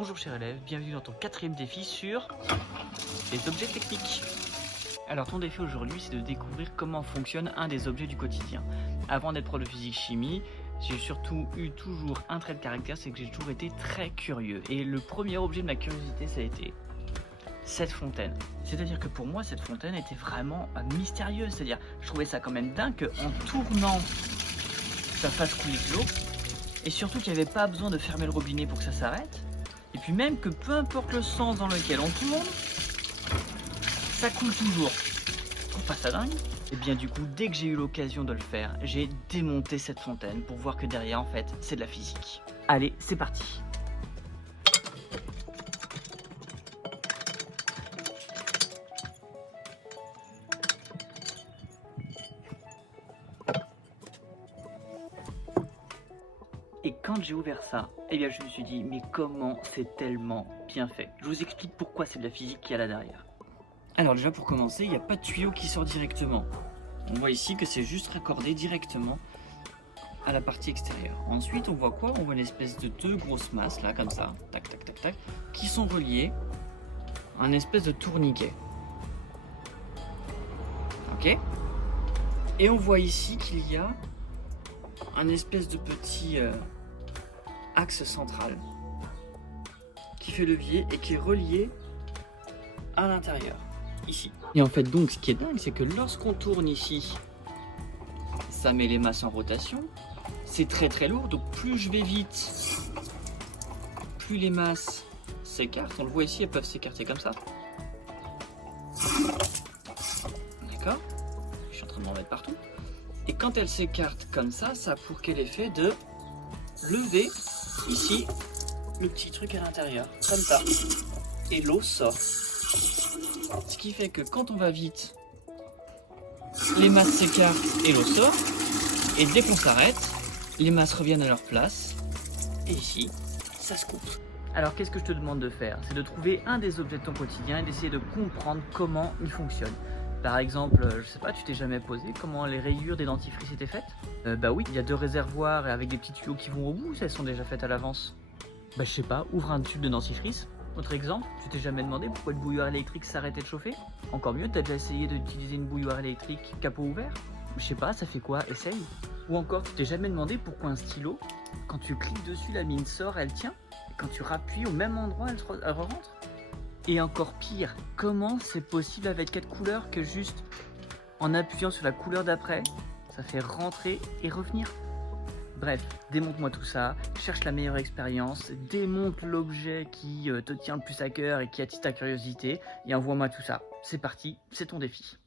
Bonjour cher élève, bienvenue dans ton 4e défi sur les objets techniques. Alors ton défi aujourd'hui c'est de découvrir comment fonctionne un des objets du quotidien. Avant d'être prof de physique-chimie, j'ai surtout eu toujours un trait de caractère, c'est que j'ai toujours été très curieux. Et le premier objet de ma curiosité ça a été cette fontaine. C'est-à-dire que pour moi cette fontaine était vraiment mystérieuse, c'est-à-dire je trouvais ça quand même dingue qu'en tournant ça fasse couler de l'eau. Et surtout qu'il n'y avait pas besoin de fermer le robinet pour que ça s'arrête. Et puis même que peu importe le sens dans lequel on tourne, ça coule toujours. Je trouve pas ça dingue? Et bien du coup, dès que j'ai eu l'occasion de le faire, j'ai démonté cette fontaine pour voir que derrière, en fait, c'est de la physique. Allez, c'est parti. Et quand j'ai ouvert ça, eh bien je me suis dit, mais comment c'est tellement bien fait. Je vous explique pourquoi c'est de la physique qu'il y a là derrière. Alors déjà pour commencer, il n'y a pas de tuyau qui sort directement. On voit ici que c'est juste raccordé directement à la partie extérieure. Ensuite on voit quoi? On voit une espèce de deux grosses masses là, comme ça, tac tac tac tac, qui sont reliées à un espèce de tourniquet. Ok? Et on voit ici qu'il y a un espèce de petit axe central qui fait levier et qui est relié à l'intérieur, ici. Et en fait donc ce qui est dingue, c'est que lorsqu'on tourne ici, ça met les masses en rotation. C'est très très lourd, donc plus je vais vite, plus les masses s'écartent. On le voit ici, elles peuvent s'écarter comme ça. D'accord? Je suis en train de m'en mettre partout. Et quand elles s'écartent comme ça a pour quel effet de lever ici le petit truc à l'intérieur, comme ça. Et l'eau sort. Ce qui fait que quand on va vite, les masses s'écartent et l'eau sort. Et dès qu'on s'arrête, les masses reviennent à leur place. Et ici, ça se coupe. Alors qu'est-ce que je te demande de faire? C'est de trouver un des objets de ton quotidien et d'essayer de comprendre comment il fonctionne. Par exemple, je sais pas, tu t'es jamais posé comment les rayures des dentifrices étaient faites? Bah oui, il y a deux réservoirs avec des petits tuyaux qui vont au bout, elles sont déjà faites à l'avance. Bah je sais pas, ouvre un tube de dentifrice. Autre exemple, tu t'es jamais demandé pourquoi une bouilloire électrique s'arrêtait de chauffer? Encore mieux, t'as déjà essayé d'utiliser une bouilloire électrique capot ouvert? Je sais pas, ça fait quoi? Essaye. Ou encore, tu t'es jamais demandé pourquoi un stylo, quand tu cliques dessus, la mine sort, elle tient, et quand tu rappuies au même endroit, elle rentre? Et encore pire, comment c'est possible avec 4 couleurs que juste en appuyant sur la couleur d'après, ça fait rentrer et revenir? Bref, démonte-moi tout ça, cherche la meilleure expérience, démonte l'objet qui te tient le plus à cœur et qui attise ta curiosité, et envoie-moi tout ça. C'est parti, c'est ton défi.